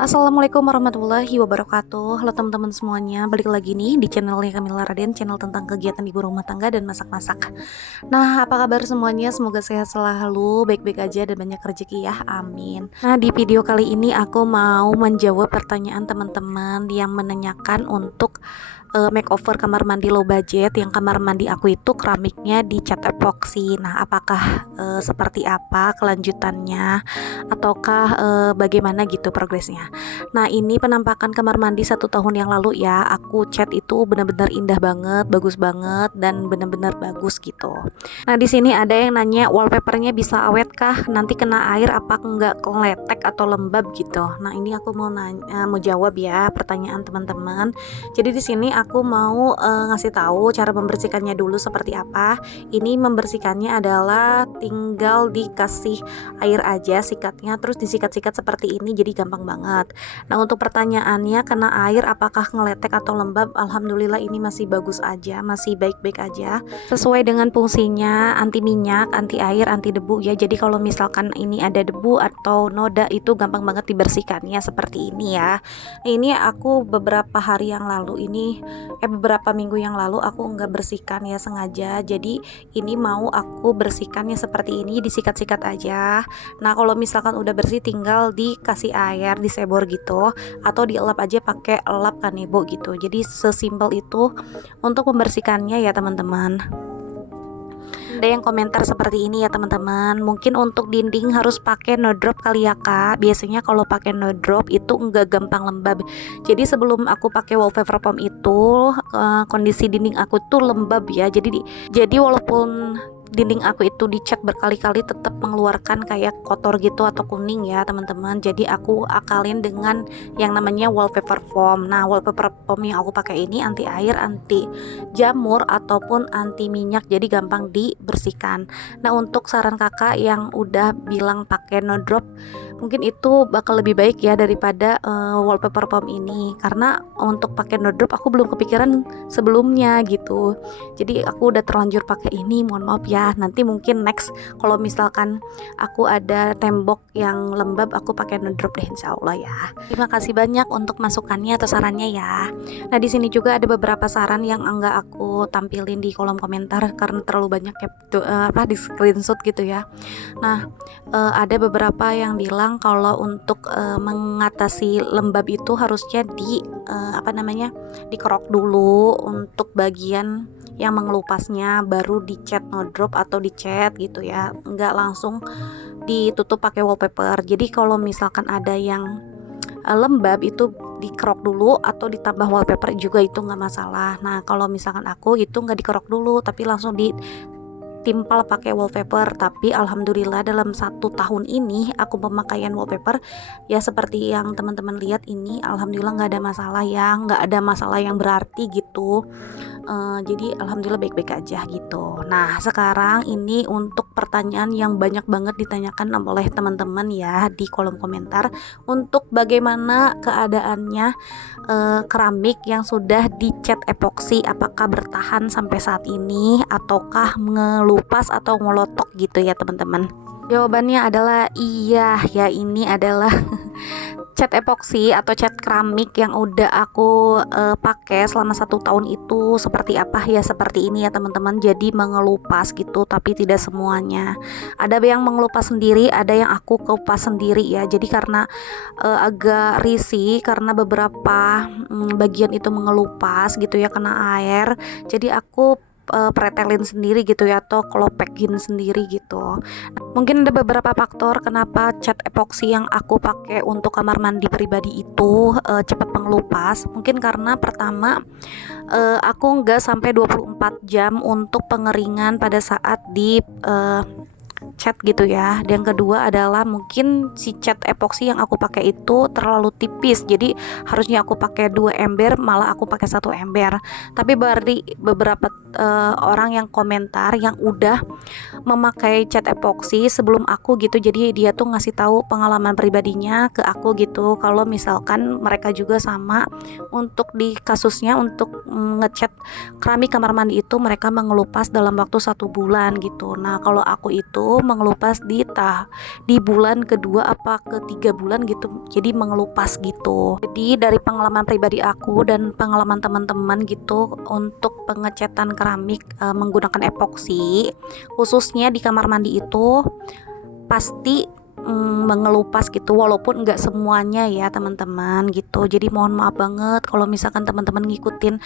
Assalamualaikum warahmatullahi wabarakatuh. Halo teman-teman semuanya, balik lagi nih di channelnya Kamila Raden, channel tentang kegiatan ibu rumah tangga dan masak-masak. Nah, apa kabar semuanya? Semoga sehat selalu, baik-baik aja dan banyak rezeki ya, amin. Nah, di video kali ini aku mau menjawab pertanyaan teman-teman yang menanyakan untuk makeover kamar mandi low budget. Yang kamar mandi aku itu keramiknya dicat epoxy. Nah, apakah seperti apa kelanjutannya ataukah bagaimana gitu progresnya? Nah, ini penampakan kamar mandi 1 tahun yang lalu ya. Aku cat itu benar-benar indah banget, bagus banget dan benar-benar bagus gitu. Nah, di sini ada yang nanya wallpapernya bisa awet kah? Nanti kena air apa enggak keletek atau lembab gitu. Nah, ini aku mau nanya, mau jawab ya pertanyaan teman-teman. Jadi di sini aku mau ngasih tahu cara membersihkannya dulu seperti apa. Ini membersihkannya adalah tinggal dikasih air aja sikatnya, terus disikat-sikat seperti ini, jadi gampang banget. Nah, untuk pertanyaannya kena air apakah ngeletek atau lembab, alhamdulillah ini masih bagus aja, masih baik-baik aja. Sesuai dengan fungsinya, anti minyak, anti air, anti debu ya. Jadi kalau misalkan ini ada debu atau noda itu gampang banget dibersihkannya seperti ini ya. Nah, ini aku beberapa minggu yang lalu aku nggak bersihkan ya sengaja. Jadi ini mau aku bersihkannya seperti ini, disikat-sikat aja. Nah, kalau misalkan udah bersih tinggal dikasih air, disebor gitu, atau dielap aja pakai elap kanebo gitu. Jadi sesimpel itu untuk membersihkannya ya teman-teman. Ada yang komentar seperti ini ya teman-teman, mungkin untuk dinding harus pakai no drop kali ya kak. Biasanya kalau pakai no drop itu enggak gampang lembab. Jadi sebelum aku pakai wallpaper foam itu kondisi dinding aku tuh lembab ya. Jadi walaupun dinding aku itu dicat berkali-kali tetap mengeluarkan kayak kotor gitu atau kuning ya teman-teman. Jadi aku akalin dengan yang namanya wallpaper foam. Nah, wallpaper foam yang aku pakai ini anti air, anti jamur ataupun anti minyak, jadi gampang dibersihkan. Nah, untuk saran kakak yang udah bilang pakai no drop, mungkin itu bakal lebih baik ya daripada wallpaper foam ini, karena untuk pakai no drop aku belum kepikiran sebelumnya gitu. Jadi aku udah terlanjur pakai ini, mohon maaf ya. Nanti mungkin next kalau misalkan aku ada tembok yang lembab aku pakai no drop deh insya Allah ya. Terima kasih banyak untuk masukannya atau sarannya ya. Nah, di sini juga ada beberapa saran yang enggak aku tampilin di kolom komentar karena terlalu banyak di screenshot gitu ya. Nah, ada beberapa yang bilang kalau untuk mengatasi lembab itu harusnya dikerok dulu untuk bagian yang mengelupasnya, baru dicat no drop atau dicat gitu ya, enggak langsung ditutup pakai wallpaper. Jadi kalau misalkan ada yang lembab itu dikerok dulu atau ditambah wallpaper juga itu nggak masalah. Nah, kalau misalkan aku itu nggak dikerok dulu tapi langsung ditimpal pakai wallpaper. Tapi alhamdulillah dalam 1 tahun ini aku pemakaian wallpaper ya seperti yang teman-teman lihat ini, alhamdulillah nggak ada masalah ya, nggak ada masalah yang berarti gitu. Jadi alhamdulillah baik-baik aja gitu. Nah, sekarang ini untuk pertanyaan yang banyak banget ditanyakan oleh teman-teman ya di kolom komentar, untuk bagaimana keadaannya keramik yang sudah dicat epoksi, apakah bertahan sampai saat ini ataukah ngelupas atau ngelotok gitu ya teman-teman. Jawabannya adalah iya ya, ini adalah cat epoksi atau cat keramik yang udah aku pakai selama 1 tahun itu seperti apa ya, seperti ini ya teman-teman. Jadi mengelupas gitu tapi tidak semuanya. Ada yang mengelupas sendiri, ada yang aku kupas sendiri ya. Jadi karena agak risih karena beberapa bagian itu mengelupas gitu ya kena air. Jadi aku pretelin sendiri gitu ya, atau kelopekin sendiri gitu. Mungkin ada beberapa faktor kenapa cat epoksi yang aku pakai untuk kamar mandi pribadi itu cepat mengelupas. Mungkin karena pertama aku nggak sampai 24 jam untuk pengeringan pada saat di cat gitu ya. Dan yang kedua adalah mungkin si cat epoksi yang aku pakai itu terlalu tipis, jadi harusnya aku pakai 2 ember malah aku pakai 1 ember. Tapi dari beberapa orang yang komentar yang udah memakai cat epoksi sebelum aku gitu, jadi dia tuh ngasih tahu pengalaman pribadinya ke aku gitu, kalau misalkan mereka juga sama untuk di kasusnya untuk ngecat keramik kamar mandi itu mereka mengelupas dalam waktu 1 bulan gitu. Nah, kalau aku itu itu mengelupas di bulan kedua apa ketiga bulan gitu, jadi mengelupas gitu. Jadi dari pengalaman pribadi aku dan pengalaman teman-teman gitu, untuk pengecatan keramik menggunakan epoksi khususnya di kamar mandi itu pasti mengelupas gitu, walaupun nggak semuanya ya teman-teman gitu. Jadi mohon maaf banget kalau misalkan teman-teman ngikutin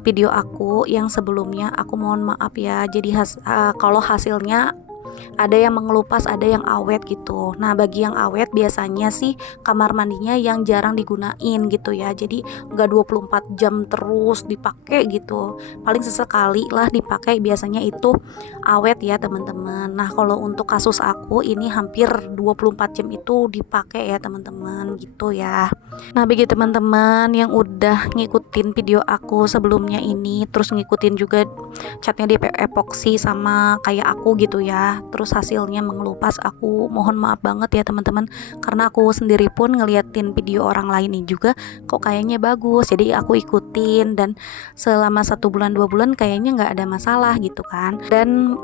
video aku yang sebelumnya, aku mohon maaf ya. Jadi kalau hasilnya ada yang mengelupas, ada yang awet gitu. Nah, bagi yang awet biasanya sih kamar mandinya yang jarang digunain gitu ya. Jadi nggak 24 jam terus dipakai gitu. Paling sesekali lah dipakai, biasanya itu awet ya teman-teman. Nah, kalau untuk kasus aku ini hampir 24 jam itu dipakai ya teman-teman gitu ya. Nah, bagi teman-teman yang udah ngikutin video aku sebelumnya ini, terus ngikutin juga catnya di epoksi sama kayak aku gitu ya, terus hasilnya mengelupas, aku mohon maaf banget ya teman-teman, karena aku sendiri pun ngeliatin video orang lain ini juga kok kayaknya bagus, jadi aku ikutin, dan selama 1 bulan 2 bulan kayaknya nggak ada masalah gitu kan. Dan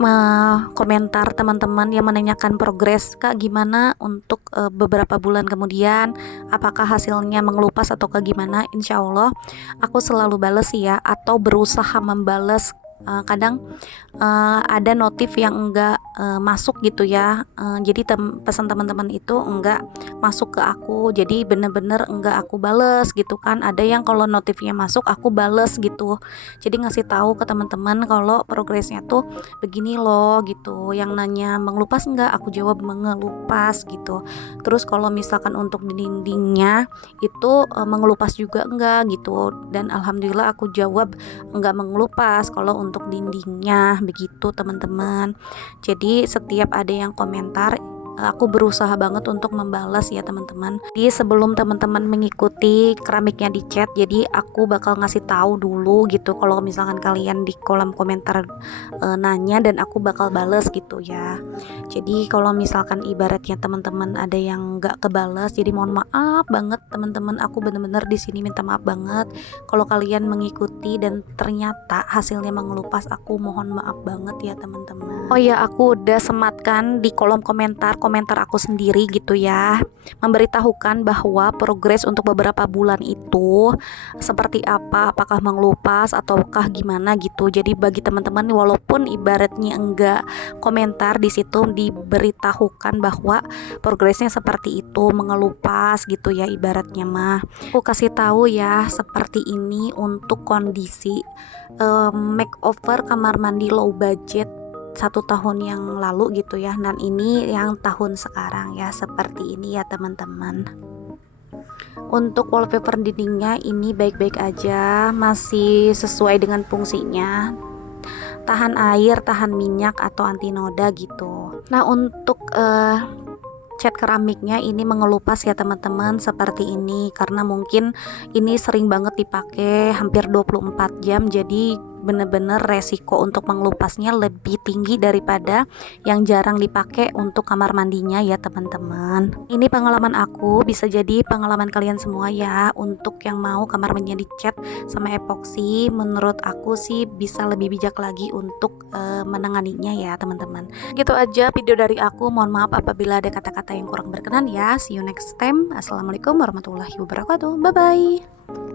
komentar teman-teman yang menanyakan progres Kak gimana untuk beberapa bulan kemudian, apakah hasilnya mengelupas atau ke gimana, insya Allah aku selalu bales ya, atau berusaha membales. Kadang ada notif yang enggak masuk gitu ya, jadi pesan teman-teman itu enggak masuk ke aku, jadi bener-bener enggak aku bales gitu kan. Ada yang kalau notifnya masuk aku bales gitu, jadi ngasih tahu ke teman-teman kalau progresnya tuh begini loh gitu. Yang nanya mengelupas enggak, aku jawab mengelupas gitu. Terus kalau misalkan untuk dindingnya itu mengelupas juga enggak gitu, dan alhamdulillah aku jawab enggak mengelupas kalau untuk dindingnya begitu teman-teman. Jadi setiap ada yang komentar, aku berusaha banget untuk membalas ya teman-teman. Jadi sebelum teman-teman mengikuti keramiknya dicat, jadi aku bakal ngasih tahu dulu gitu kalau misalkan kalian di kolom komentar nanya, dan aku bakal bales gitu ya. Jadi kalau misalkan ibaratnya teman-teman ada yang nggak kebales, jadi mohon maaf banget teman-teman, aku bener-bener di sini minta maaf banget kalau kalian mengikuti dan ternyata hasilnya mengelupas, aku mohon maaf banget ya teman-teman. Oh ya, aku udah sematkan di kolom komentar aku sendiri gitu ya, memberitahukan bahwa progres untuk beberapa bulan itu seperti apa, apakah mengelupas ataukah gimana gitu. Jadi bagi teman-teman walaupun ibaratnya enggak komentar, di situ diberitahukan bahwa progresnya seperti itu, mengelupas gitu ya ibaratnya mah. Aku kasih tahu ya seperti ini untuk kondisi makeover kamar mandi low budget 1 tahun yang lalu gitu ya, dan ini yang tahun sekarang ya, seperti ini ya teman-teman. Untuk wallpaper dindingnya ini baik-baik aja, masih sesuai dengan fungsinya, tahan air, tahan minyak atau anti noda gitu. Nah, untuk cat keramiknya ini mengelupas ya teman-teman seperti ini, karena mungkin ini sering banget dipakai hampir 24 jam, jadi bener-bener resiko untuk mengelupasnya lebih tinggi daripada yang jarang dipakai untuk kamar mandinya ya teman-teman. Ini pengalaman aku, bisa jadi pengalaman kalian semua ya. Untuk yang mau kamar mandinya dicat sama epoksi, menurut aku sih bisa lebih bijak lagi untuk menanganinya ya teman-teman. Gitu aja video dari aku, mohon maaf apabila ada kata-kata yang kurang berkenan ya. See you next time. Assalamualaikum warahmatullahi wabarakatuh. Bye bye.